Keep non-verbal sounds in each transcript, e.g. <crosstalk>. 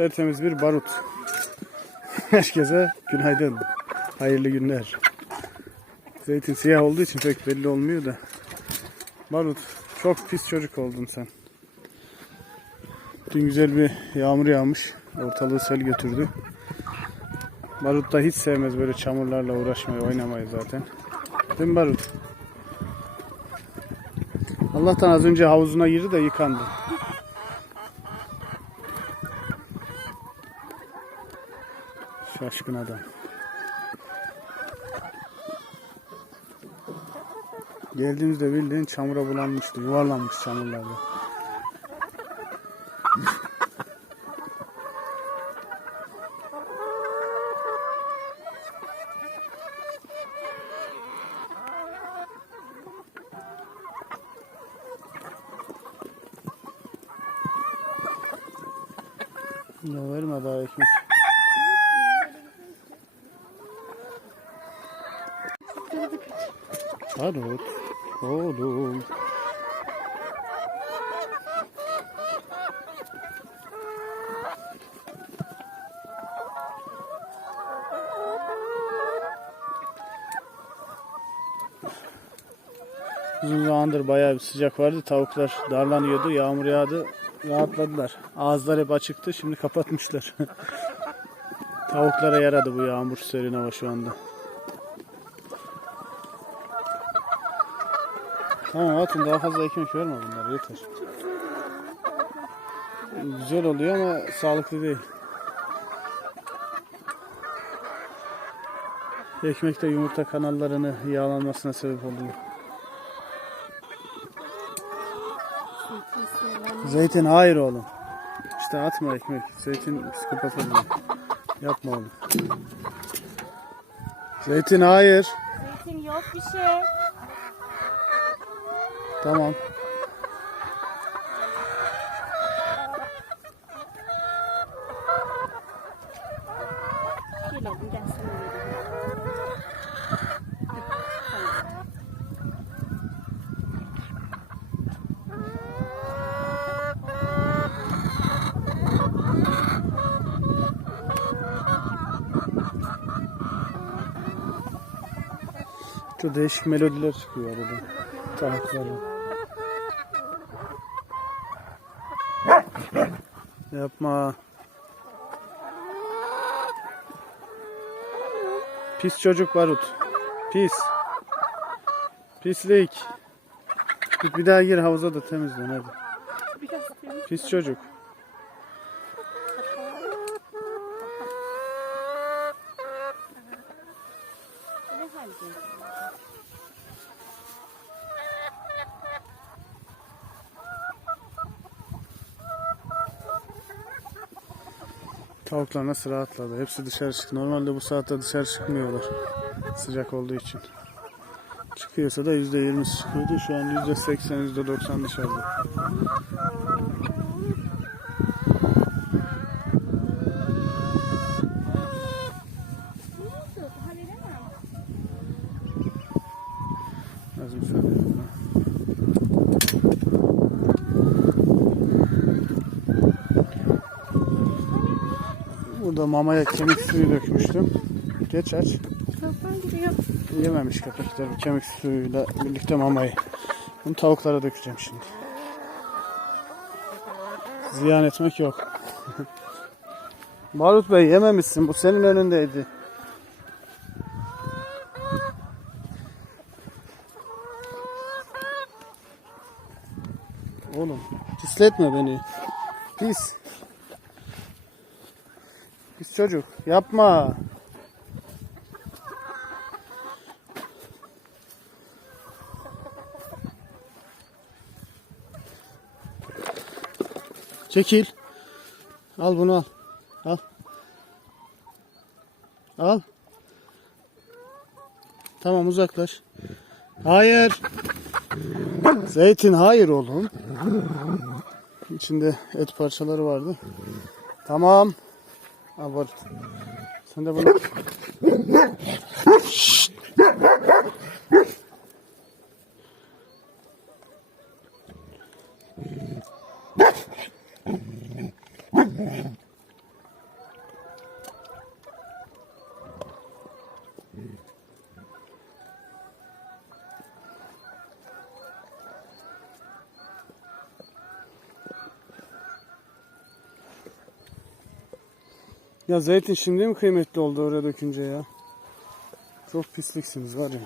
tertemiz bir barut. Herkese günaydın. Hayırlı günler. Zeytin siyah olduğu için pek belli olmuyor da. Barut çok pis çocuk oldun sen. Dün güzel bir yağmur yağmış. Ortalığı sel götürdü. Barut da hiç sevmez böyle çamurlarla uğraşmayı, oynamayı zaten. Değil mi Barut? Allah'tan az önce havuzuna girdi de yıkandı. Şaşkın adam. Geldiğimizde bildiğin çamura bulanmıştı. Yuvarlanmış çamurlarda. Ya verme daha ekmek. Barut. Oğlum. Uzun zamandır bayağı bir sıcak vardı. Tavuklar darlanıyordu. Yağmur yağdı. Rahatladılar. Ağızlar hep açıktı. Şimdi kapatmışlar. <laughs> Tavuklara yaradı bu yağmur serin hava şu anda. Tamam atın daha fazla ekmek verme bunlara yeter. Güzel oluyor ama sağlıklı değil. Ekmek de yumurta kanallarını yağlanmasına sebep oluyor. Zeytin hayır oğlum. İşte atma ekmek. Zeytin psikopat oluyor. Yapma oğlum. Zeytin hayır. Zeytin yok bir şey. Tamam. Çok değişik melodiler çıkıyor arada. Tahakları. Yapma. Pis çocuk Barut. Pis. Pislik. Git bir daha gir havuza da temizlen hadi. Pis çocuk. Tavuklar nasıl rahatladı. Hepsi dışarı çıktı. Normalde bu saatte dışarı çıkmıyorlar. Sıcak olduğu için. Çıkıyorsa da %20 çıkıyordu. Şu an %80, %90 dışarıda. Burada mamaya kemik suyu dökmüştüm. Geç aç. Kafan gidiyor. Yememiş köpekler kemik suyuyla birlikte mamayı. Bunu tavuklara dökeceğim şimdi. Ziyan etmek yok. <laughs> Barut Bey yememişsin. Bu senin önündeydi. Oğlum pisletme beni. Pis. Çocuk. Yapma. Çekil. Al bunu al. Al. Al. Tamam uzaklaş. Hayır. Zeytin hayır oğlum. İçinde et parçaları vardı. Tamam. Al var. Sen de bunu. Ya zeytin şimdi mi kıymetli oldu oraya dökünce ya? Çok pisliksiniz var ya.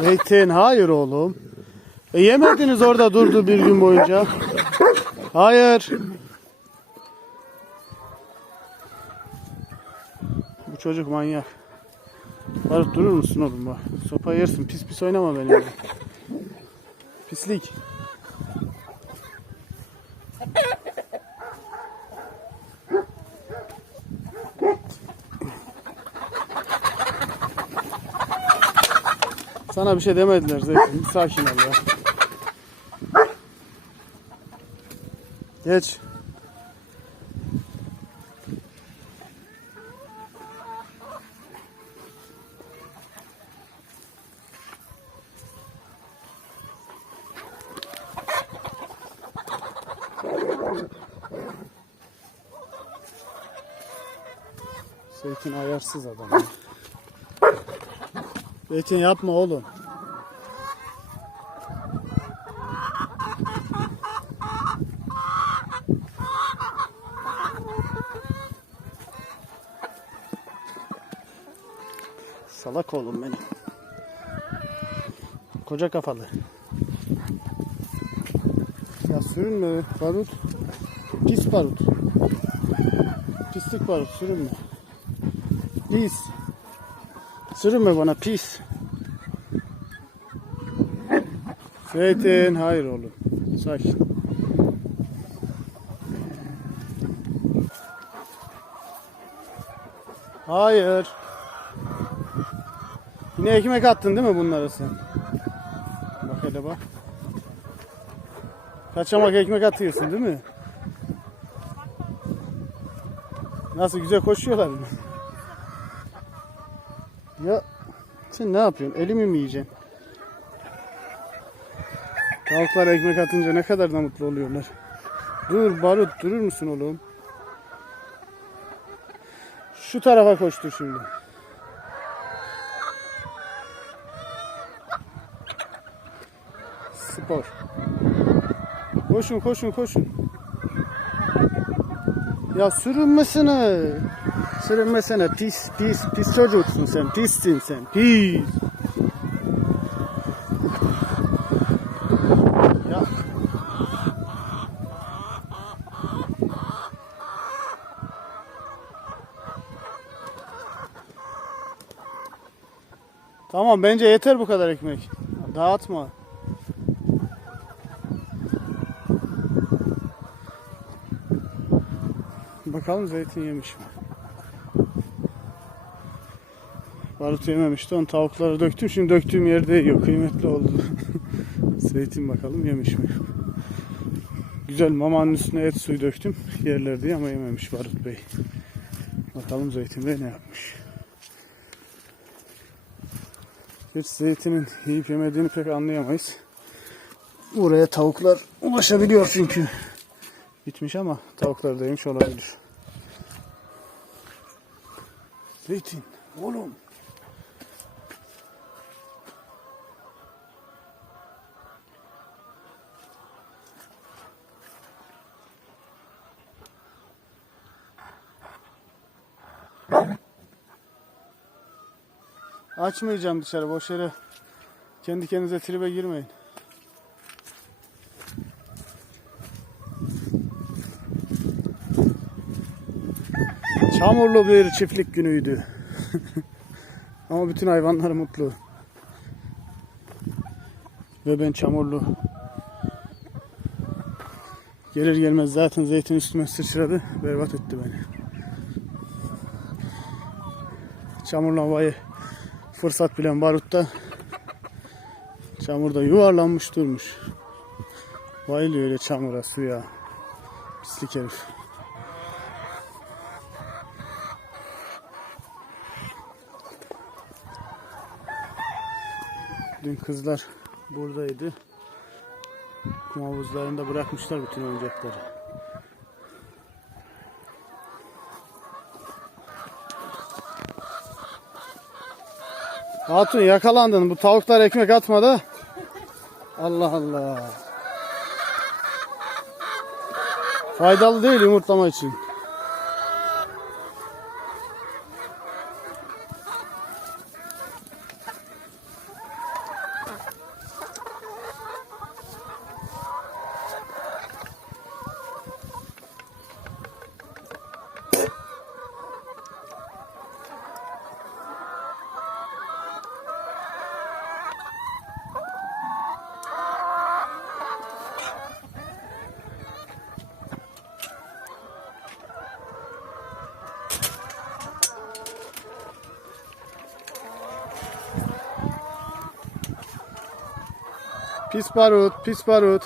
Zeytin hayır oğlum. E yemediniz orada durdu bir gün boyunca. Hayır. Bu çocuk manyak. Barut durur musun oğlum bak. Sopa yersin. Pis pis oynama benimle. Pislik. Sana bir şey demediler Zeytin. Sakin ol ya. Geç. Zeytin ayarsız adam. Zeytin yapma oğlum. Salak oğlum benim. Koca kafalı. Ya sürünme barut. Pis barut. Pislik barut sürünme. Pis. Sürünme bana pis. Zeytin hayır oğlum. Sakin. Hayır. Yine ekmek attın değil mi bunlara sen? Bak hele bak. Kaçamak ekmek atıyorsun değil mi? Nasıl güzel koşuyorlar mı? Ya sen ne yapıyorsun? Elimi mi yiyeceksin? Tavuklar ekmek atınca ne kadar da mutlu oluyorlar. Dur Barut durur musun oğlum? Şu tarafa koştur şimdi. Spor. Koşun koşun koşun. Ya sürünmesene. Sürünmesene pis pis pis çocuksun sen. Pissin sen. Pis. Tamam bence yeter bu kadar ekmek. Dağıtma. Bakalım zeytin yemiş mi? Barut yememişti. Onu tavuklara döktüm. Şimdi döktüğüm yerde yiyor. Kıymetli oldu. <laughs> zeytin bakalım yemiş mi? Güzel mamanın üstüne et suyu döktüm. Yerler ama yememiş Barut Bey. Bakalım Zeytin Bey ne yapmış. Hiç zeytinin yiyip yemediğini pek anlayamayız. Buraya tavuklar ulaşabiliyor çünkü. Bitmiş ama tavuklar da yemiş olabilir. Zeytin oğlum. Açmayacağım dışarı boş yere. Kendi kendinize tribe girmeyin. Çamurlu bir çiftlik günüydü. <laughs> Ama bütün hayvanlar mutlu. Ve ben çamurlu. Gelir gelmez zaten zeytin üstüme sıçradı. Berbat etti beni. Çamurlu havayı fırsat bilen barutta çamurda yuvarlanmış durmuş. Bayılıyor öyle çamura, suya. Pislik herif. Dün kızlar buradaydı. Kum havuzlarında bırakmışlar bütün oyuncakları. Hatun yakalandın. Bu tavuklar ekmek atmadı. Allah Allah. Faydalı değil yumurtlama için. 어. Pis barut, pis barut.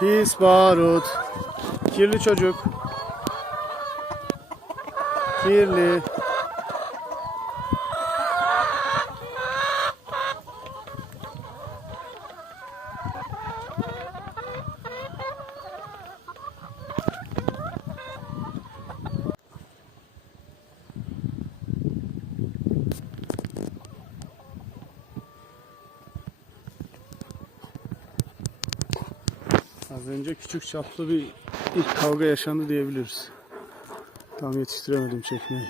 Pis barut. Kirli çocuk. Kirli. Az önce küçük çaplı bir ilk kavga yaşandı diyebiliriz. Tam yetiştiremedim çekmeyi.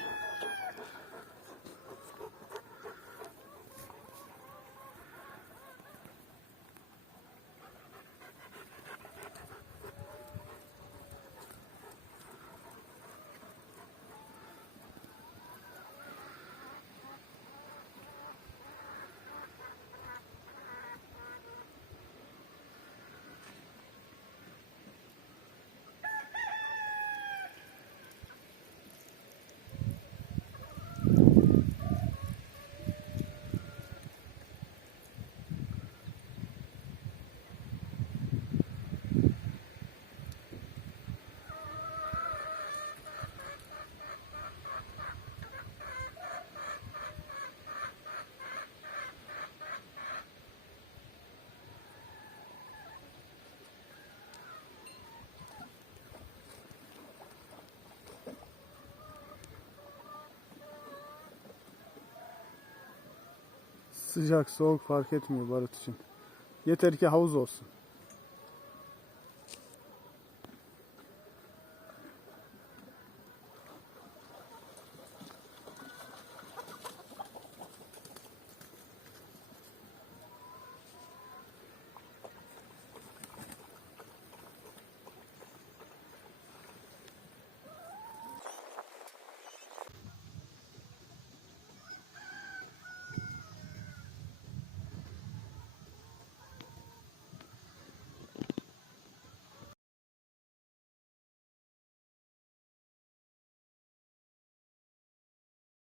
Sıcak soğuk fark etmiyor barut için. Yeter ki havuz olsun.